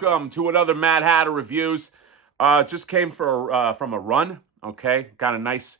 welcome to another Mad Hatter Reviews. Just came from a run. Okay, got a nice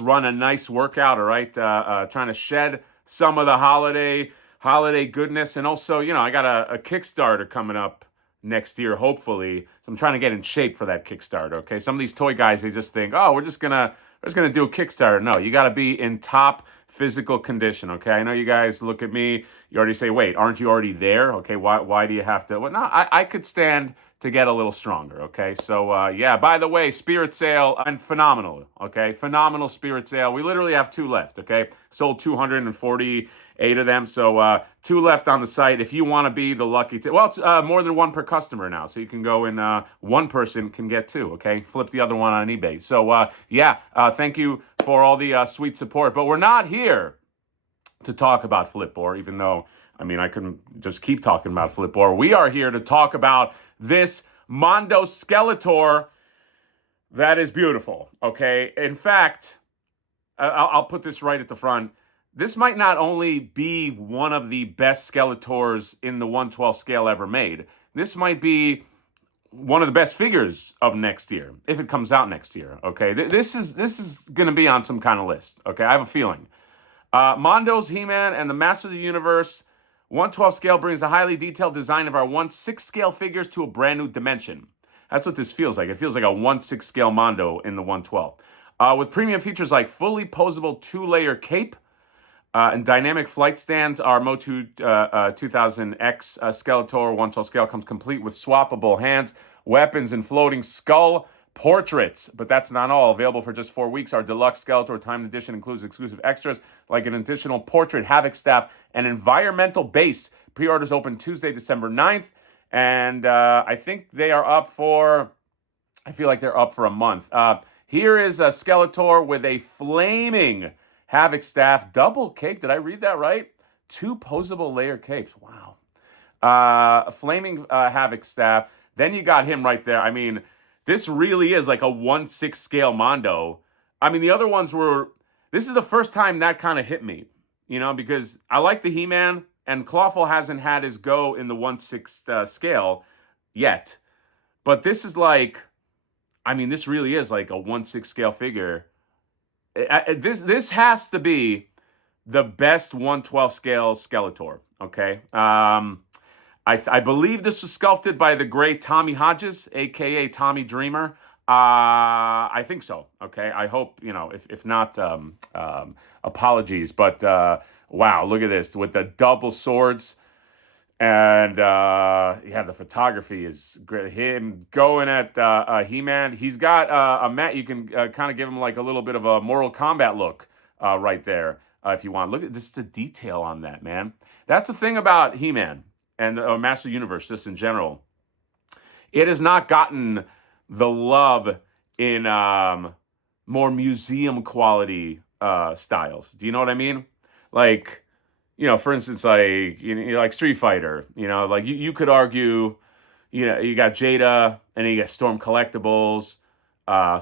run, a nice workout. All right, trying to shed some of the holiday goodness, and also, I got a Kickstarter coming up next year, hopefully. So I'm trying to get in shape for that Kickstarter. Okay, some of these toy guys, they just think, oh, we're just gonna do a Kickstarter. No, you got to be in top physical condition. Okay, I know you guys look at me. You already say, wait, aren't you already there? Okay, why do you have to? Well, no, I could stand to get a little stronger. Okay, so yeah. By the way, Spirit Sale and phenomenal. Okay, phenomenal Spirit Sale. We literally have two left. Okay, sold 248 of them. So two left on the site. If you want to be the lucky, well, it's more than one per customer now. So you can go and one person can get two. Okay, flip the other one on eBay. So yeah, thank you for all the sweet support. But we're not here to talk about Flipboard, even though, I mean, I couldn't just keep talking about Flipboard. We are here to talk about this Mondo Skeletor that is beautiful, okay? In fact, I'll put this right at the front. This might not only be one of the best Skeletors in the 1/12 scale ever made. This might be one of the best figures of next year, if it comes out next year, okay? This is going to be on some kind of list, okay? I have a feeling. Mondo's He-Man and the Master of the Universe 1/12 scale brings a highly detailed design of our 1/6 scale figures to a brand new dimension. That's what this feels like. It feels like a 1/6 scale Mondo in the 1/12. With premium features like fully posable two-layer cape and dynamic flight stands, our Motu 2000X Skeletor 1/12 scale comes complete with swappable hands, weapons, and floating skull portraits. But that's not all. Available for just 4 weeks, our Deluxe Skeletor Timed Edition includes exclusive extras like an additional portrait, Havoc staff, and environmental base. Pre-orders open Tuesday, December 9th. And I think they are up for, I feel like they're up for a month. Here is a Skeletor with a flaming Havoc staff, double cape. Did I read that right? 2 posable layer capes. Wow. Flaming Havoc staff. Then you got him right there. I mean, this really is like a 1/6 scale Mondo. I mean, the other ones were, this is the first time that kind of hit me, because I like the He-Man, and Clawful hasn't had his go in the 1/6 scale yet. But this is like, I mean, this really is like a 1/6 scale figure. This has to be the best 1/12 scale Skeletor, okay? I believe this was sculpted by the great Tommy Hodges, a.k.a. Tommy Dreamer. I think so, okay? I hope, if not, apologies. But, wow, look at this. With the double swords. And, yeah, the photography is great. Him going at He-Man. He's got a mat. You can kind of give him like a little bit of a Mortal Kombat look right there if you want. Look at this, the detail on that, man. That's the thing about He-Man and Master Universe, just in general. It has not gotten the love in more museum quality styles. Do you know what I mean? Like, for instance, like, like Street Fighter, like you could argue, you got Jada, and then you got Storm Collectibles, a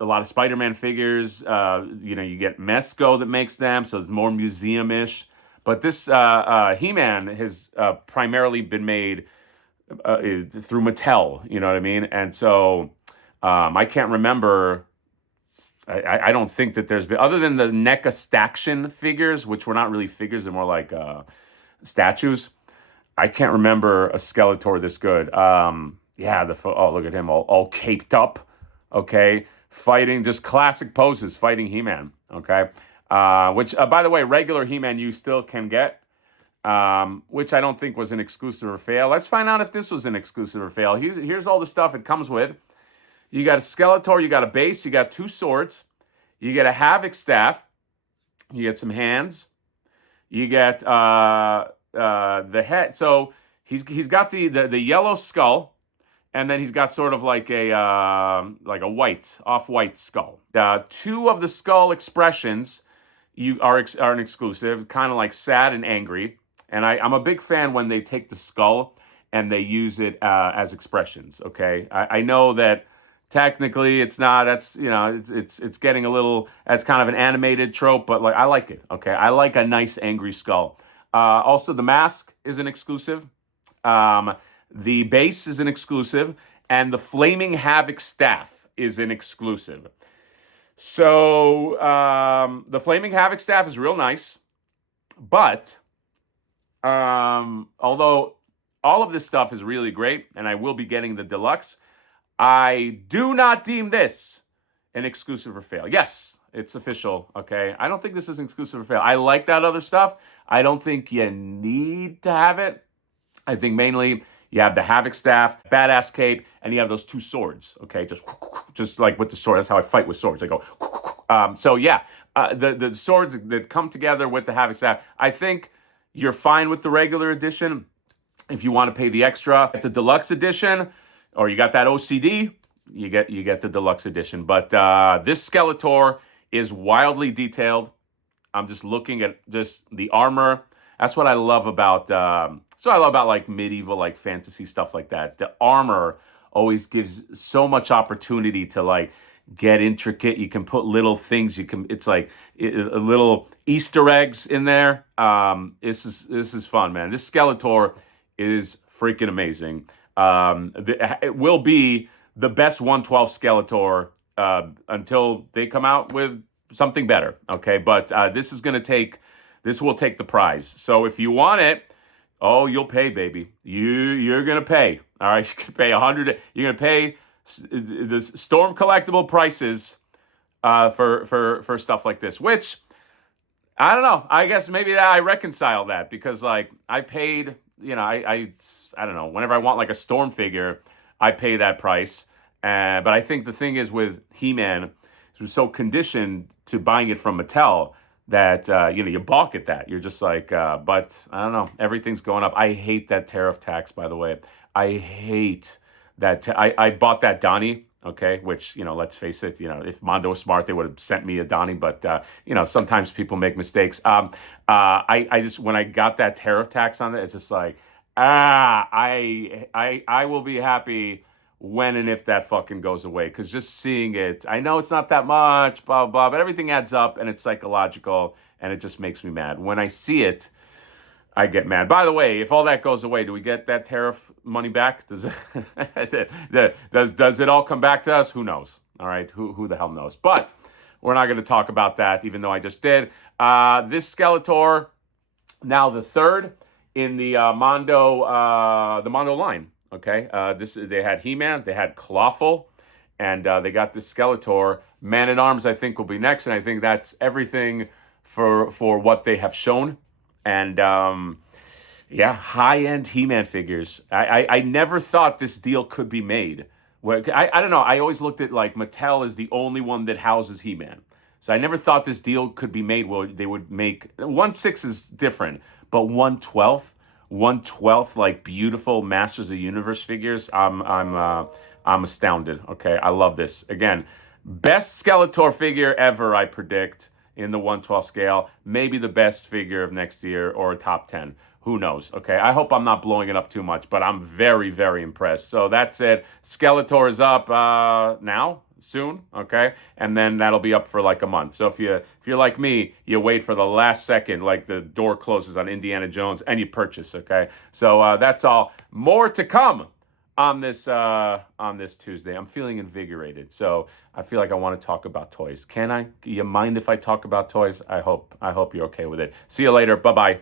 lot of Spider-Man figures, you get Mezco that makes them, so it's more museum-ish. But this He-Man has primarily been made through Mattel, you know what I mean? And so I can't remember. I don't think that there's been, other than the NECA Staction figures, which were not really figures, they're more like statues. I can't remember a Skeletor this good. Yeah, look at him all caped up, okay? Fighting, just classic poses, fighting He-Man, okay? Which, by the way, regular He-Man you still can get, which I don't think was an exclusive or fail. Let's find out if this was an exclusive or fail. Here's all the stuff it comes with. You got a Skeletor, you got a base, you got 2 swords, you get a Havoc staff, you get some hands, you get the head. So he's got the yellow skull, and then he's got sort of like a off-white skull. 2 of the skull expressions are an exclusive, kind of like sad and angry. And I'm a big fan when they take the skull and they use it as expressions. Okay, I know that technically it's not. That's it's getting a little. That's kind of an animated trope, but like I like it. Okay, I like a nice angry skull. Also, the mask is an exclusive. The base is an exclusive, and the Flaming Havoc staff is an exclusive. So the Flaming Havoc staff is real nice, but although all of this stuff is really great, and I will be getting the deluxe, I do not deem this an exclusive or fail. Yes, it's official, okay? I don't think this is an exclusive or fail. I like that other stuff. I don't think you need to have it. I think mainly you have the Havoc staff, badass cape, and you have those two swords, okay? Just like with the sword. That's how I fight with swords. I go, so yeah, the swords that come together with the Havoc staff, I think you're fine with the regular edition. If you want to pay the extra at the deluxe edition, or you got that OCD, you get the deluxe edition. But this Skeletor is wildly detailed. I'm just looking at just the armor. That's what I love about. So I love about like medieval, like fantasy stuff like that. The armor always gives so much opportunity to like get intricate. You can put little things. It's like a little Easter eggs in there. This is fun, man. This Skeletor is freaking amazing. It will be the best 112 Skeletor until they come out with something better. Okay, but this will take the prize. So if you want it, oh, you'll pay, baby. You're gonna pay. All right, you can pay $100. You're gonna pay the Storm collectible prices for stuff like this. Which I don't know. I guess maybe I reconcile that because like I paid. I don't know. Whenever I want like a Storm figure, I pay that price. But I think the thing is with He-Man, we're so conditioned to buying it from Mattel that you balk at that. You're just like, but I don't know. Everything's going up. I hate that tariff tax. By the way, I hate that. I bought that Donnie. Okay, which let's face it. If Mondo was smart, they would have sent me a Donnie. But sometimes people make mistakes. I just when I got that tariff tax on it, it's just like, I will be happy when and if that fucking goes away. Because just seeing it, I know it's not that much, blah, blah, but everything adds up and it's psychological and it just makes me mad. When I see it, I get mad. By the way, if all that goes away, do we get that tariff money back? Does it all come back to us? Who knows? All right, who the hell knows? But we're not going to talk about that, even though I just did. This Skeletor, now the third in the Mondo line. Okay, they had He-Man, they had Clawful, and they got this Skeletor. Man-at-Arms, I think, will be next, and I think that's everything for what they have shown. And high-end He-Man figures. I never thought this deal could be made. I don't know. I always looked at like Mattel is the only one that houses He-Man. So I never thought this deal could be made where they would make 1/6 is different, but 1/12 like beautiful Masters of the Universe figures. I'm astounded. Okay, I love this. Again, best Skeletor figure ever, I predict, in the 1/12 scale. Maybe the best figure of next year or a top 10. Who knows? Okay, I hope I'm not blowing it up too much, but I'm very, very impressed. So that's it. Skeletor is up now, soon, okay? And then that'll be up for like a month. So if you're like me, you wait for the last second, like the door closes on Indiana Jones, and you purchase, okay? So that's all. More to come on this Tuesday. I'm feeling invigorated, so I feel like I want to talk about toys. Can I? You mind if I talk about toys? I hope you're okay with it. See you later. Bye-bye.